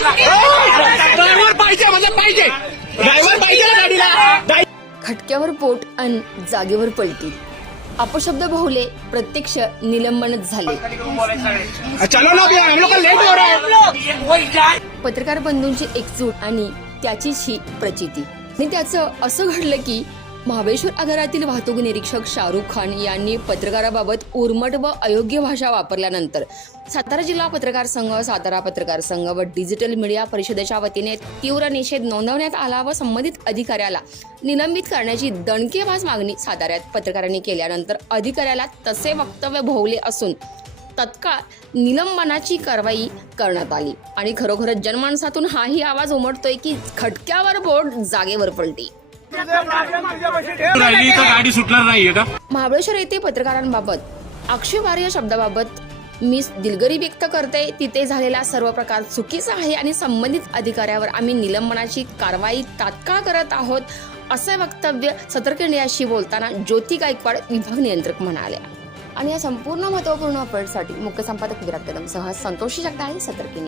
Driver पाहिजे म्हणजे पाहिजे, ड्रायव्हर पाहिजे ना गाडीला. खटक्यावर पोट अन जागेवर पलटी, अपशब्द बहुले, प्रत्यक्ष निलंबनच झाले. चलो ना, हम लोग लेट हो रहा है. पत्रकार बंधूंची एकजूट आणि त्याचीच ही प्रचिती. आणि त्याचं असं घडलं की महाबळेश्वर आगारातील वाहतूक निरीक्षक शाहरुख खान यांनी पत्रकाराबाबत उर्मट व अयोग्य भाषा वापरल्यानंतर सातारा जिल्हा पत्रकार संघ, सातारा पत्रकार संघ व डिजिटल मीडिया परिषदेच्या वतीने तीव्र निषेध नोंदवण्यात आला व संबंधित अधिकाऱ्याला निलंबित करण्याची दणकेबाज मागणी साताऱ्यात पत्रकारांनी केल्यानंतर अधिकाऱ्याला तसे वक्तव्य भोवले असून तत्काळ निलंबनाची कारवाई करण्यात आली. आणि खरोखरच जनमानसातून हाही आवाज उमटतोय की खटक्यावर बोट जागेवर पलटी. राहिली तर गाडी सुटणार नाहीये का? महाबळेश्वर येथे पत्रकारांबाबत आक्षेपार्ह शब्दाबाबत मी दिलगिरी व्यक्त करते. तिथे झालेला सर्व प्रकार चुकीचा आहे आणि संबंधित अधिकाऱ्यावर आम्ही निलंबनाची कारवाई तात्काळ करत आहोत, असे वक्तव्य सतर्क इंडियाशी बोलताना ज्योती गायकवाड विभाग नियंत्रक म्हणाल्या. आणि या संपूर्ण महत्त्वपूर्ण अपडेटसाठी मुख्य संपादक विराट कदम सह संतोषी जगदाळे, सतर्क इंडिया.